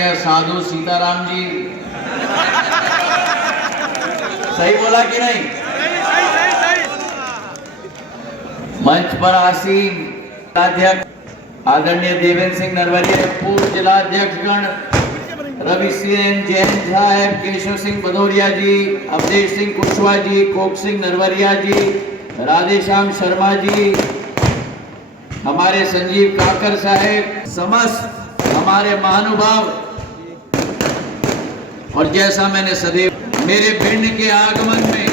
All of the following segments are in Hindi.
आदरणीय साधु सीताराम जी, सही बोला कि नहीं? मंच पर आसीन अध्यक्ष आदरणीय देवेंद्र सिंह नरवरिया, पूर्व जिलाध्यक्षगण रवि सिंह जैन साहब, केशव सिंह भदौरिया जी, अवधेश सिंह कुशवाहा जी, कोक सिंह नरवरिया जी, राधेश्याम शर्मा जी, हमारे संजीव काकर साहब, समस्त हमारे महानुभाव, और जैसा मैंने सदैव मेरे भिंड के आगमन में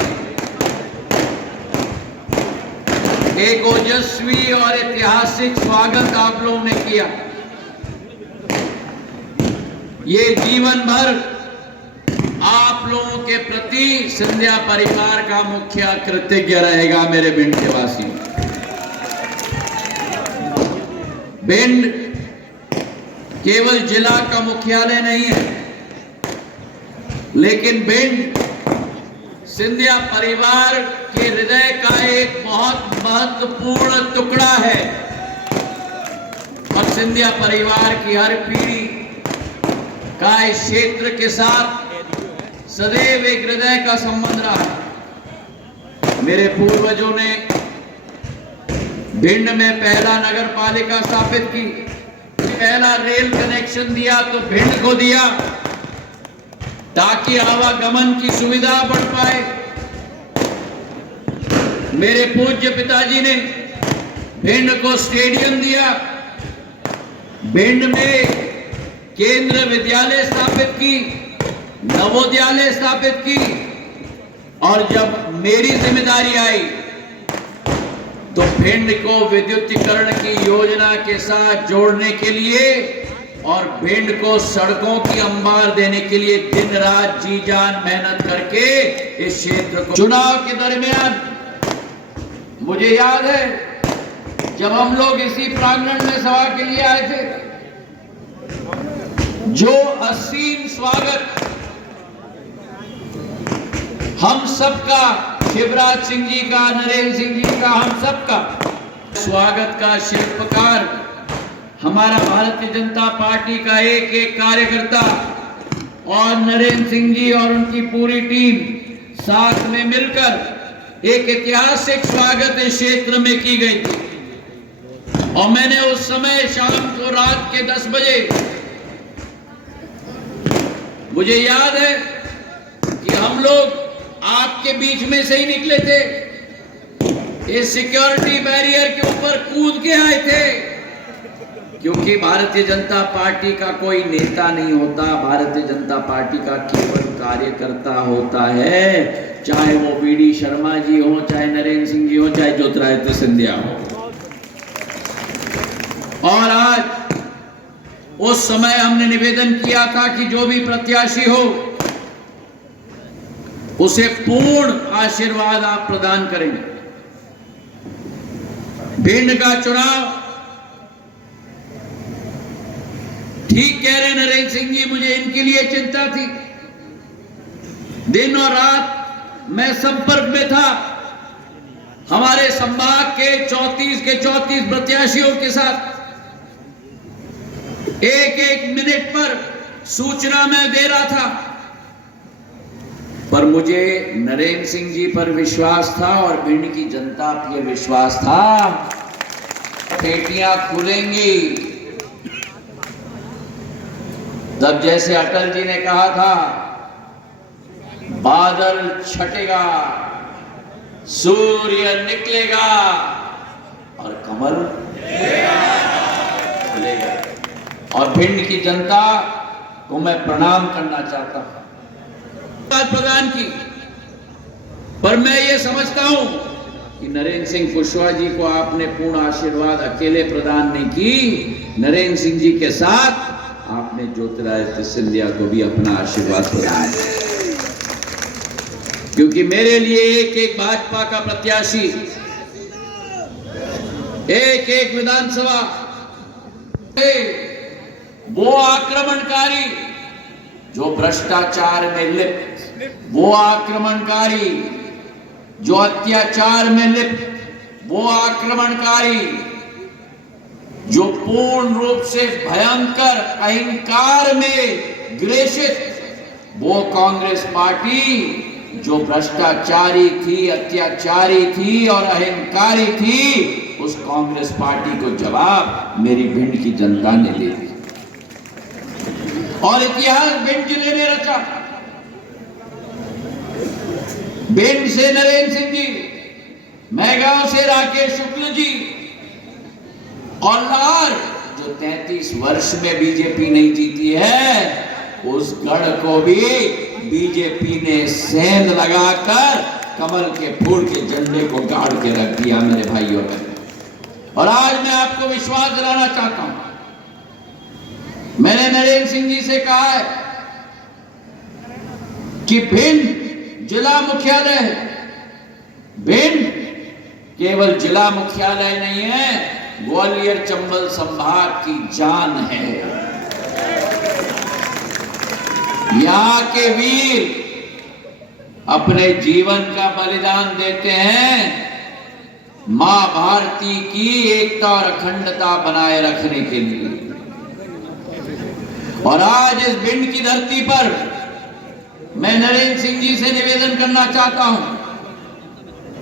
एक ओजस्वी और ऐतिहासिक स्वागत आप लोगों ने किया, ये जीवन भर आप लोगों के प्रति सिंधिया परिवार का मुख्य कृतज्ञ रहेगा। मेरे भिंड के वासियों, भिंड केवल जिला का मुख्यालय नहीं है, लेकिन भिंड सिंधिया परिवार के हृदय का एक बहुत महत्वपूर्ण टुकड़ा है और सिंधिया परिवार की हर पीढ़ी का इस क्षेत्र के साथ सदैव एक हृदय का संबंध रहा है। मेरे पूर्वजों ने भिंड में पहला नगर पालिका स्थापित की, पहला रेल कनेक्शन दिया तो भिंड को दिया ताकि आवागमन की सुविधा बढ़ पाए। मेरे पूज्य पिताजी ने भिंड को स्टेडियम दिया, भिंड में केंद्र विद्यालय स्थापित की, नवोदयालय स्थापित की, और जब मेरी जिम्मेदारी आई तो भिंड को विद्युतीकरण की योजना के साथ जोड़ने के लिए और भिंड को सड़कों की अंबार देने के लिए दिन रात जी जान मेहनत करके इस क्षेत्र को। चुनाव के दरमियान मुझे याद है जब हम लोग इसी प्रांगण में सभा के लिए आए थे, जो असीम स्वागत हम सबका, शिवराज सिंह जी का, नरेंद्र सिंह जी का, हम सबका स्वागत का शिल्पकार हमारा भारतीय जनता पार्टी का एक एक कार्यकर्ता और नरेंद्र सिंह जी और उनकी पूरी टीम साथ में मिलकर एक ऐतिहासिक स्वागत इस क्षेत्र में की गई थी। और मैंने उस समय शाम को रात के 10 बजे, मुझे याद है कि हम लोग आपके बीच में से ही निकले थे, इस सिक्योरिटी बैरियर के ऊपर कूद के आए थे, क्योंकि भारतीय जनता पार्टी का कोई नेता नहीं होता, भारतीय जनता पार्टी का केवल कार्यकर्ता होता है, चाहे वो बीडी शर्मा जी हो, चाहे नरेंद्र सिंह जी हो, चाहे ज्योतिरादित्य सिंधिया हो। और आज उस समय हमने निवेदन किया था कि जो भी प्रत्याशी हो उसे पूर्ण आशीर्वाद आप प्रदान करेंगे। भिंड का चुनाव, ठीक कह रहे नरेंद्र सिंह जी, मुझे इनके लिए चिंता थी, दिन और रात मैं संपर्क में था हमारे संभाग के 34 प्रत्याशियों के साथ, एक एक मिनट पर सूचना मैं दे रहा था, पर मुझे नरेंद्र सिंह जी पर विश्वास था और भिंड की जनता पर विश्वास था, पेटियां खुलेंगी। जब जैसे अटल जी ने कहा था, बादल छटेगा, सूर्य निकलेगा और कमल खुलेगा। और भिंड की जनता को मैं प्रणाम करना चाहता हूं, प्रदान की, पर मैं ये समझता हूं कि नरेंद्र सिंह कुशवाहा जी को आपने पूर्ण आशीर्वाद अकेले प्रदान नहीं की, नरेंद्र सिंह जी के साथ आपने ज्योतिरादित्य सिंधिया को भी अपना आशीर्वाद प्रदान किया, क्योंकि मेरे लिए एक एक भाजपा का प्रत्याशी, एक एक विधानसभा, वो आक्रमणकारी जो भ्रष्टाचार में लिप्त, वो आक्रमणकारी जो अत्याचार में लिप्त, वो आक्रमणकारी जो पूर्ण रूप से भयंकर अहंकार में ग्रसित वो कांग्रेस पार्टी जो भ्रष्टाचारी थी, अत्याचारी थी और अहंकारी थी, उस कांग्रेस पार्टी को जवाब मेरी भिंड की जनता ने दे दिया और इतिहास भिंड जिले ने रचा। भिंड से नरेंद्र सिंह जी, मैगांव से राकेश शुक्ल जी और लार जो 33 वर्ष में बीजेपी नहीं जीती है, उस गढ़ को भी बीजेपी ने सेंध लगाकर कमल के फूल के झंडे को गाड़ के रख दिया मेरे भाइयों ने। और आज मैं आपको विश्वास दिलाना चाहता हूं, मैंने नरेंद्र सिंह जी से कहा है कि भिंड जिला मुख्यालय है। भिंड केवल जिला मुख्यालय नहीं है, ग्वालियर चंबल संभाग की जान है। यहां के वीर अपने जीवन का बलिदान देते हैं मां भारती की एकता और अखंडता बनाए रखने के लिए। और आज इस भिंड की धरती पर मैं नरेंद्र सिंह जी से निवेदन करना चाहता हूं,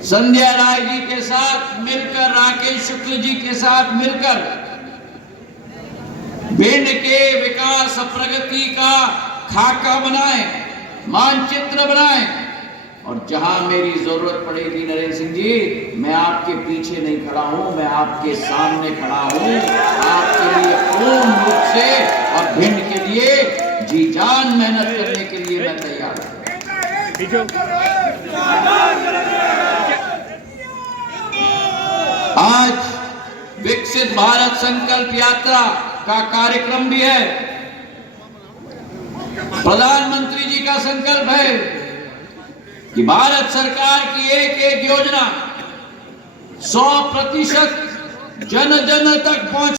संध्या राय जी के साथ मिलकर, राकेश शुक्ल जी के साथ मिलकर भिंड के विकास प्रगति का खाका बनाएं, मानचित्र बनाएं। और जहां मेरी जरूरत पड़ेगी नरेंद्र सिंह जी, मैं आपके पीछे नहीं खड़ा हूं, मैं आपके सामने खड़ा हूं, आपके लिए पूर्ण रूप से और भिंड के लिए जी जान मेहनत करने के लिए मैं तैयार हूं। आज विकसित भारत संकल्प यात्रा का कार्यक्रम भी है। प्रधानमंत्री जी का संकल्प है कि भारत सरकार की एक एक योजना 100% जन जन तक पहुंच